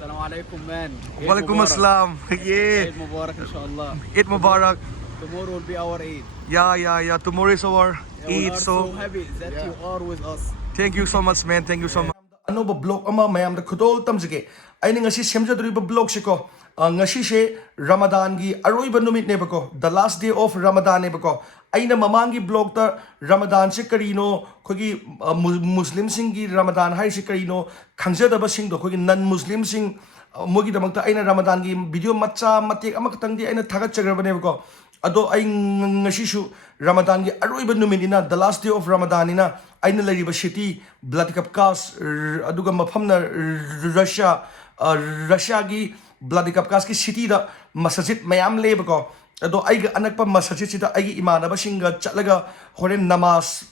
Assalamualaikum man. Walaikum assalam. Yeah. Eid Mubarak inshallah. Eid Mubarak. Tomorrow will be our Eid. Yeah. Tomorrow is our We Eid, are so so happy that you are with us. thank you so much, man. Thank you so much. Another blog ama mayam da khudol tamjige. Aini ngasi semjaduriba blog siko. Ngasi she Ramadan gi aroiba numit ne bako. The last day of Ramadan ne bako. Aina mamangi blog ta Ramadan se karino khogi Muslim singi Ramadan hai se karino khangjadaba sing do khogi non Muslim sing mogi damakta aina Ramadan gi video macha matek amakatang di aina thagat chagrabane bako. Ado ay ngasishu Ramadan gi aroiba numinina the last day of Ramadan ina aina lariba city Vladikavkaz aduga mafamna Russia gi Vladikavkaz ki city da masjid mayam lebako ado ay anakpa masjid sida ay imanaba singa chatlaga horen namaz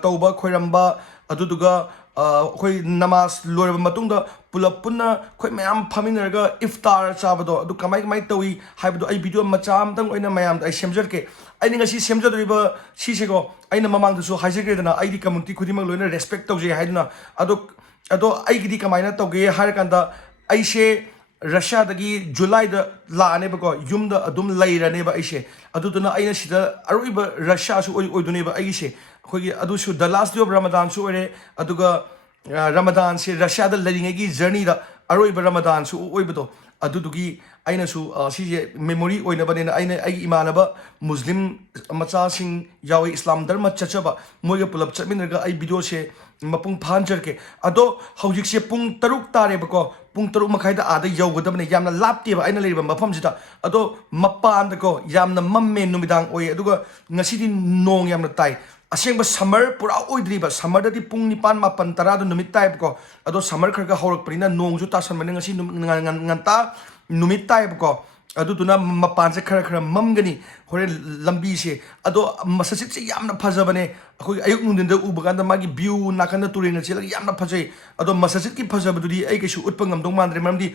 tauba khoiramba aduduga khoi namaz loiraba matungda pulap punna khoi mayam phaminarga iftar chabado adu kamai tawi haibdo ay video macham tang oina mayam ay semjarke aini ngasi semjadriba sisego aina mamang dasu haijegredana aidi community khudimang loina respect tawje haiduna ado ay gidi kamaina tawge harakanda aise Russia dagi July da laane bako yumda adum lairane ba aise aduduna aina sida aroiba Russia su oidune ba aise khogi adu su the last day of Ramadan su ore aduga Ramadan se Russia da laringegi journey da aroiba Ramadan su oibado adudugi aina su si memory oina banena aina ai imanaba Muslim macha sing yawi Islam dharma chachaba moiga pulap chatminaga ai video se mapung phanjarke ado haujik se pung taruk tare bako pung taruk makhai da ada yaugadabane yamna lapte ba aina leriba mafam sida ado mapan da ko yamna mamme numidang oi aduga ngasidi nong yamna tai asengba summer pura oidriba summer da di pung nipan mapan tara do numit tai bako ado summer kharga horak prina nong ju ta sanmane ngasi nganta numit tai bako aduduna mapan se khara mamgani hore lambi se ado masajid se yamna phajabane akoi ayuk nundin da ubaganda magi view nakana turina chela yamna phajai ado masajid ki phajabadudi ai kesu utpangam dong mandre mamdi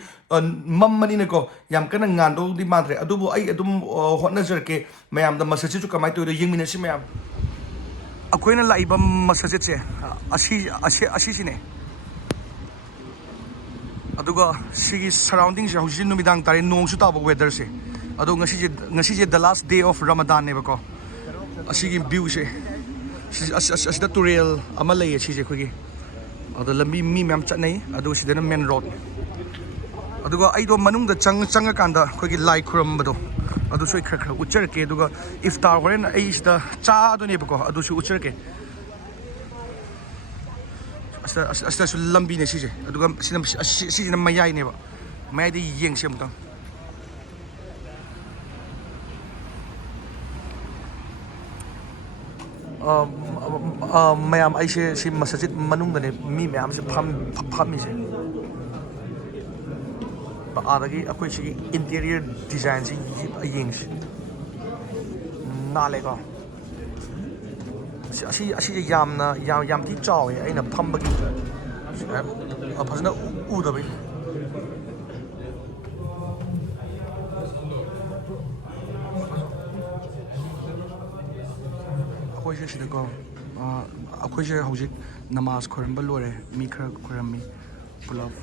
mammani ne ko yam kana ngando di mandre adubu ai adum hotna jerke mayam da masajid ju kamai to yingmina si mayam akoina laiba masajid se asi sine aduga sigi surroundings hujin numidang tare nong su taba weather se adu ngasi je the last day of Ramadan ne bako asigi view se asida tutorial ama lay si je khogi adu lambi mi mem chatnai adu sidana main road aduga aido manung da changa kanda khogi lai khuram bado adu soi khra uchar ke aduga iftar horen ai sida cha adu ne bako adu su uchar ke asta su lambi ne sije aduga sina mayai ne ba mayai di yeng sem tang mayam aise si masjid manung ne mi mayam se pham mi se ba adagi akoi si interior design si yeng na le ko asi yam ti chawe aina phambagi phajna udabai akoi se sida ko akoi se hojik namaz khoramba lore mi khara khorami pulaf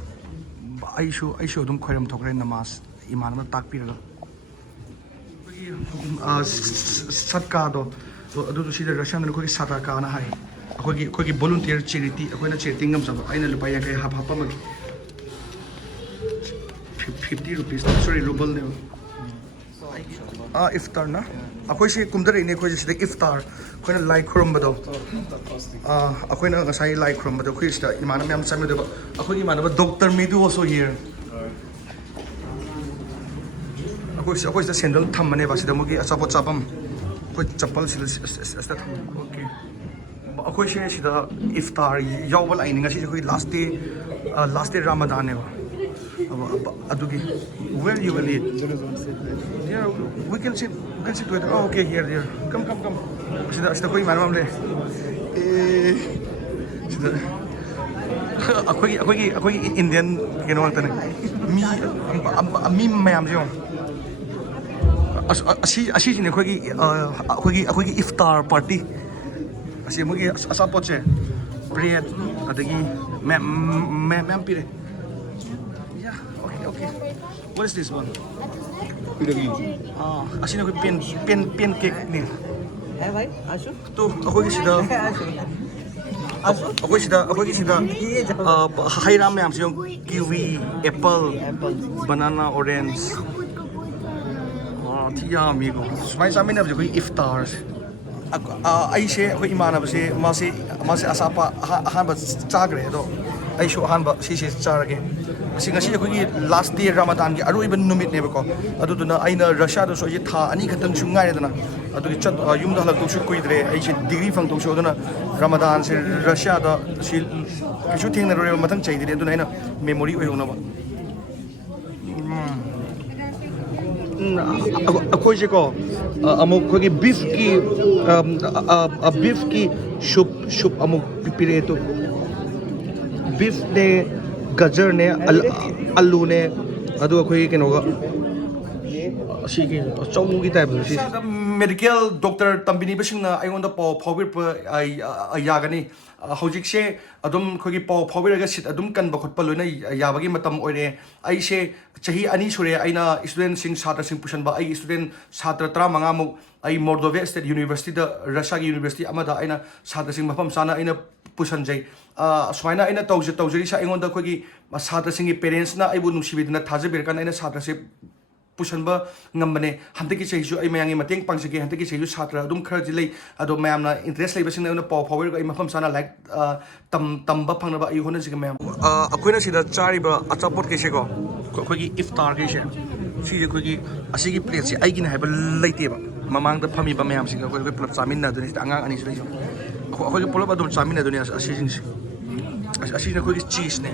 aishu dum khoram thokre namaz imanama takpiraga satka do adu sida Russian ko ki sata ka na hai ko ki volunteer charity ko na charity ngam sab aina lupa ya kai hapa mag 50 rupees sorry ruble ne iftar na akoi se kumdare ne ko sida iftar ko na like khuram bado akoi na ngasai like khuram bado ko sida imana myam chame do akoi imana ba doctor Medu also here akoi sida sandal thammane ba sida mogi achapot chapam chapal sida asta okay akoi she sida iftar yawal aini ngasi koi last day Ramadan ne adugi where you will eat yeah we can sit together oh okay here come sida koi manam le sida akoi Indian kino tane mi mayam jo asi ne khoi iftar party asi mogi asapot che bread adagi mem pire yeah Okay. What is this one? Asina ko pen cake ni. है भाई आशु To ako sida ako sida hayram mayam yung kiwi, apple, banana, orange. Tiya amigo. Sumay sa amin na ko iftars. Ay siya ako imana ba si masi asapa ahan ba chagre do. Ay siya ahan ba si charge. Kasi ngasi ako'y last day Ramadan gi aru iban numit ne ba ko aduduna aina Russia do so ji tha ani khatang sungai na adu gi chat yumda halak tu su kuidre ai si degree fang tu so duna Ramadan se Russia da si kisu thing na ro mathang chai dire aduna aina memory oi hona ba ako'y je ko amok ko gi beef ki soup amok pipireto beef ne gajar ne alu ne adu akhoi kenoga asigi chawgi type si medical doctor tambini basing na aionda paw phawir pa ai yagani hojik se adum khogi paw phawir ga sit adum kan ba khotpa loina yabagi matam oire ai se chahi ani sure aina student sing satra sing pusan ba ai student satra 35 mu ai Mordovia State University da Russia University amada aina satra sing mafam sana aina pusan jai swaina aina tawjari sa ingonda khogi satra singi parents na aibu nungsibidna thajabir kan aina satra se pusanba ngambane hantaki cheisu ai mayangi mateng pangsage hantaki cheisu satra adum khara jilai ado mayamna interest leibasing na paw power ga mafam sana like tamba phangna ba ai hona siga mayam akoina sida chariba achapot kese ko khogi iftar kese si khogi asigi plate si ai gina haiba leite ba mamang da phami ba mayam singa khoi plot chamin na duni angang ani sila khogi polop adum chamin na duni asing asina khogi cheese ne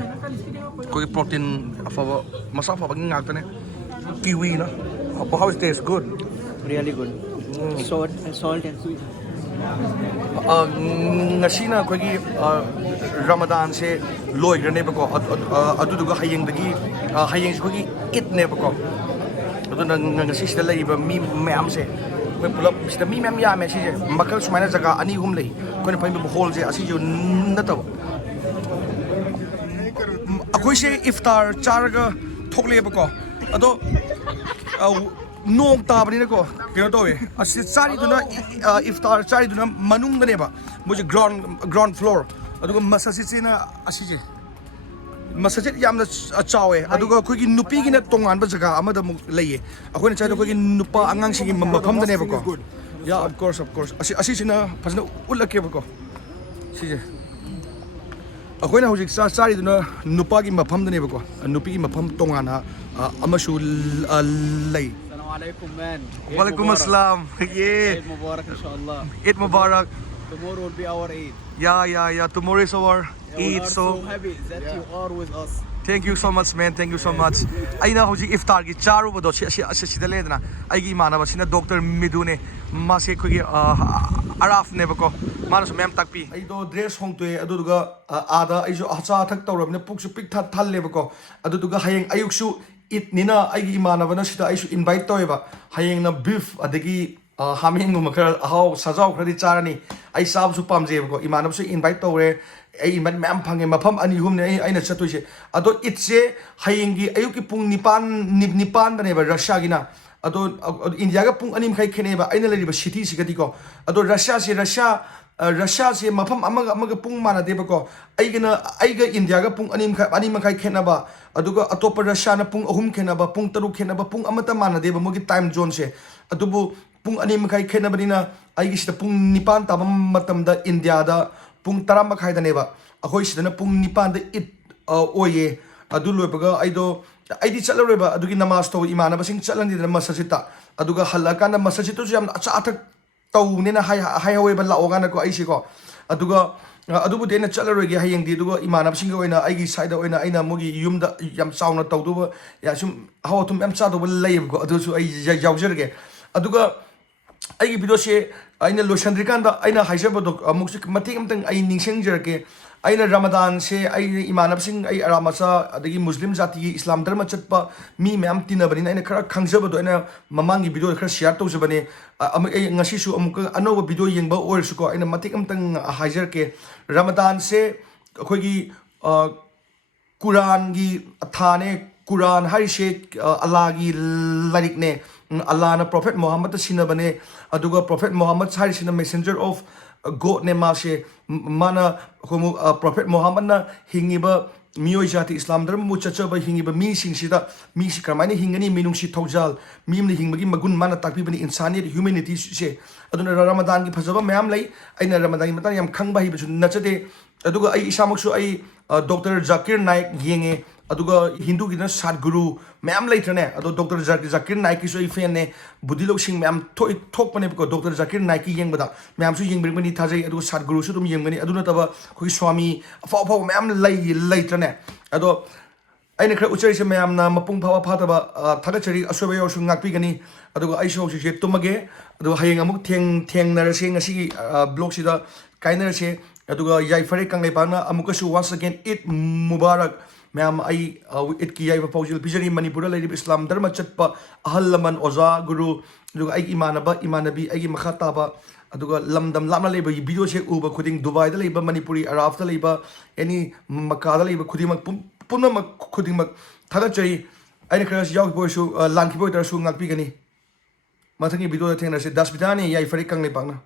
khogi protein afaba masafa ba ngak ta ne kiwi na how it tastes good really good salt and sweet ngasina khogi Ramadan se loigrane ba ko aduduga hayeng dagi hayeng khogi it ne ba ko aduna ngasi sida lai ba mi mayam se koi pulap sida mi mayam ya me si makal sumaina jaga ani hum lei koi phai ba hol je asi jo nata akhoi se iftar charga thokle ba ko ado nong tabani na ko kino to eh asi chari duna iftar chari duna manung da ne ba muji ground floor aduga masajid na asi je masajid yamna chawe aduga khogi nupi gi na tongan ba jaga amada mu leiye akhoi na chai khogi nupa angang sigi mafam da ne ba ko yeah of course asi sina phasna ulake ba ko si je akhoi na hojik chari duna nupa gi mafam da ne ba ko nupi gi mafam tongana amashu lay Assalamualaikum man Walaikum assalam yeah Eid Mubarak inshallah Eid Mubarak tomorrow will be our Eid yeah tomorrow is our Eid we are so happy that you are with us thank you so much man thank you so much aina hojik iftar gi charu bodo si sida ledna aigi manaba sina doctor midune mase khogi araf ne bako mana so mem takpi ai do dress hongtwe aduduga ada ai jo acha thak tawrabne puksu pik thal lebako aduduga hayeng ayuksu it nina aigi manaba na sida aisu invite toyba hayeng na beef adagi haming makar how sajau khadi charani ai sab su pamje bako imanab su invite tawre ai man mem phange mafam ani hum ne aina chatoise ado itse hayengi ayuki pung nipan da ne ba Russia gina ado India ga pung anim khai khene ba aina lari ba city sigati ko ado Russia se mafam amaga pung mana de ba ko aiga India ga pung anim khai khena ba aduga atopa Russia na pung ahum khena ba pung taru khena ba pung amata mana de ba mogi time zone se adubu pung anim khai khena ba dina aigi sita pung nipan tabam matam da India da pung taram makhai da neba akhoi sidana pung nipan da it oye adu loibaga aidi chaloreba adugi namaz to imana basing chalandi da masajita aduga halaka na masajito jam acha athak tau ne na hai hawe ba la oga na ko aisi ko aduga adubu de na chaloroge hayeng di aduga imana basing go ina aigi side oina aina mogi yumda yam sauna tawdu ya sum hawatum yam cha do layeb ko adu su ai yaujirge aduga aigi video se aina loisandrikanda aina haijabado amuksu mating amtang ai ningsengjerke aina Ramadan se ai imanab sing ai aramasa adagi Muslim jati Islam dharma chatpa mi ma'am tinabani aina khara khangjabado aina mamangi video khara share tawjabane ai ngasi su amuk anoba video yengba or su ko aina mating amtang haijerke Ramadan se khogi Quran gi thane Quran harise Allah gi larik ne Allah na Prophet Muhammad sinabane aduga Prophet Muhammad harise na messenger of God ne mashe mana homo Prophet Muhammad na hingiba mioi jati Islam dharma mu chachaba hingiba mi singsida mi sikramani hingani minungsi thaujal mi mni hingbagi magun mana takpi bani insaniyat humanity se aduna Ramadan gi phajaba mayam lei aina Ramadan gi matan yam khangba hi bisu nachade aduga ai isamaksu ai Dr. Zakir Naik yenge aduga Hindu gi na Sadguru mayam leitrane ado Dr. Zakir Naik ki so I fan ne budilok sing mayam thok pane ko Dr. Zakir Naik ki yeng bada mayam su yeng bani thajai aduga Sadguru su dum yeng bani aduna taba khoi swami afa mayam leitrane ado aina khra uchari se mayam na mapung phawa phataba thagachari asobe yo su ngakpi gani aduga ai so se tumage ado hayeng amuk theng na se ngasi blog sida kainer se aduga yai fare kangai pana amukasu once again Eid Mubarak ma'am I it की याई पाउजल पिजरी मणिपुर लेरी इस्लाम धर्म चटपा अहल लमन ओजा गुरु दुगा आई इमानबा इमानबी आई मखा ताबा अदुगा लमदम लामना लेबा video से उबा खुदिंग दुबई दा लेबा मणिपुरी अराफ दा लेबा एनी मक्का दा लेबा खुदिंग पुनम खुदिंग थागा चई आई खरस याव बोयसु लांखि बोय तरसु ngakpi gani mathang वीडियो दा थेंगना से 10 बिदानी याई फरे कंगले पांगना